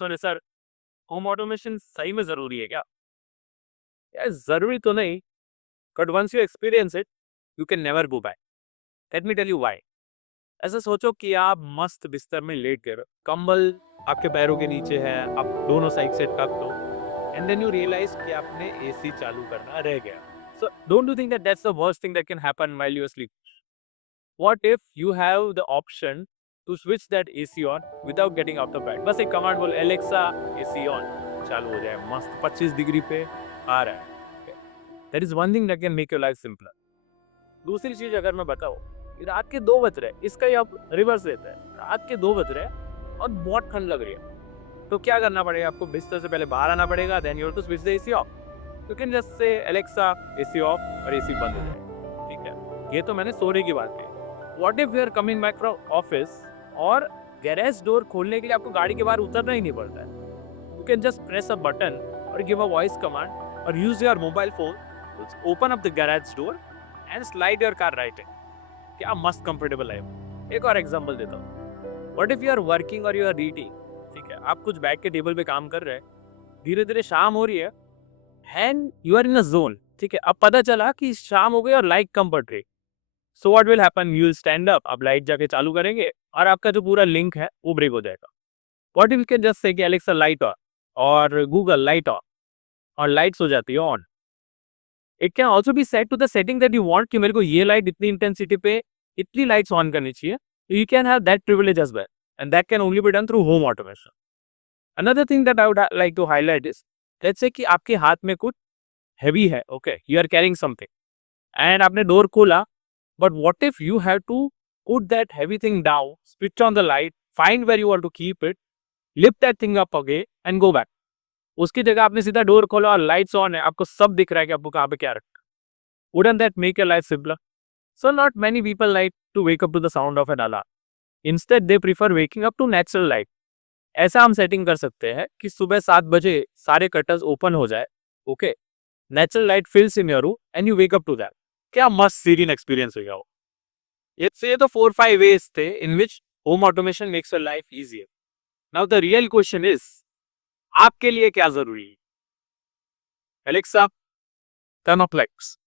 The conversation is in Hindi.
तो नहीं सर, होम ऑटोमेशन सही में ज़रूरी है क्या? यार ज़रूरी तो नहीं, but once you experience it, you can never go back. Let me tell you why. ऐसा सोचो कि आप मस्त बिस्तर में लेट गए हो, कंबल आपके पैरों के नीचे है, आप दोनों साइड से टक दो, एंड देन यू रियलाइज कि आपने एसी चालू करना रह गया। So don't do think that that's the worst thing that can happen while you are sleep. What if you have the option to switch that AC on without getting out of bed? बस एक कमांड बोल, एलेक्सा एसी ऑन, चालू हो जाए, मस्त 25 डिग्री पे आ रहा है। That is one thing that can make your life simpler. दूसरी चीज अगर मैं बताऊं, रात के 2 बज रहे, इसका ही आप रिवर्स लेते हैं, रात के 2 बज रहे हैं और बहुत ठंड लग रही है, तो क्या करना पड़ेगा आपको? बिस्तर से पहले बाहर आना पड़ेगा, then you have to switch the AC off. You can just say Alexa AC off और एसी बंद हो जाएगा। ठीक है, ये तो मैंने सोने की बात कही। What if you are coming back from office और गैरेज डोर खोलने के लिए आपको गाड़ी के बाहर उतरना ही नहीं पड़ता है? You can just press a button और गिव अ वॉइस कमांड और use your mobile phone to open up the garage door and slide your car right in. क्या मस्त कंफर्टेबल है वो। एक और एग्जांपल देता हूँ। What if you are working और यू आर रीडिंग, ठीक है, आप कुछ बैठ के टेबल पे काम कर रहे हैं, धीरे धीरे शाम हो रही है and you are in a zone. ठीक है, अब पता चला कि शाम हो गई और लाइट कम पड़ रही। So what will happen, you will stand up, आप लाइट जाके चालू करेंगे और आपका जो पूरा लिंक है वो ब्रेक हो जाएगा। What if you can just say कि एलेक्सा लाइट ऑन और गूगल लाइट ऑन, और लाइट्स हो जाती है on. It can also be set to the setting that you want कि मेरे को ये लाइट इतनी इंटेंसिटी पे इतनी लाइट्स ऑन करनी चाहिए। You can have that privilege as well, and that can only be done through home automation. Another thing that I would like to highlight is, let's say कि आपके हाथ में कुछ हैवी है, okay, you are carrying something and आपने डोर खोला, but what if you have to put that heavy thing down, switch on the light, find where you want to keep it, lift that thing up again and go back. उसकी जगह आपने सीधा डोर खोला और लाइट्स ऑन है, आपको सब दिख रहा है कि आपको कहाँ पे क्या रखना है। Wouldn't that make your life simpler? So not many people like to wake up to the sound of an alarm. Instead, they prefer waking up to natural light. ऐसा हम सेटिंग कर सकते हैं कि सुबह 7 बजे सारे कर्टन्स ओपन हो जाए, okay, natural light fills in your room and you wake up to that. क्या मस्त सीरीन एक्सपीरियंस होगा वो। ये तो 4-5 वेज थे in which home automation makes your life easier. Now the real question is, आपके लिए क्या जरूरी है? Alexa, turn off lights.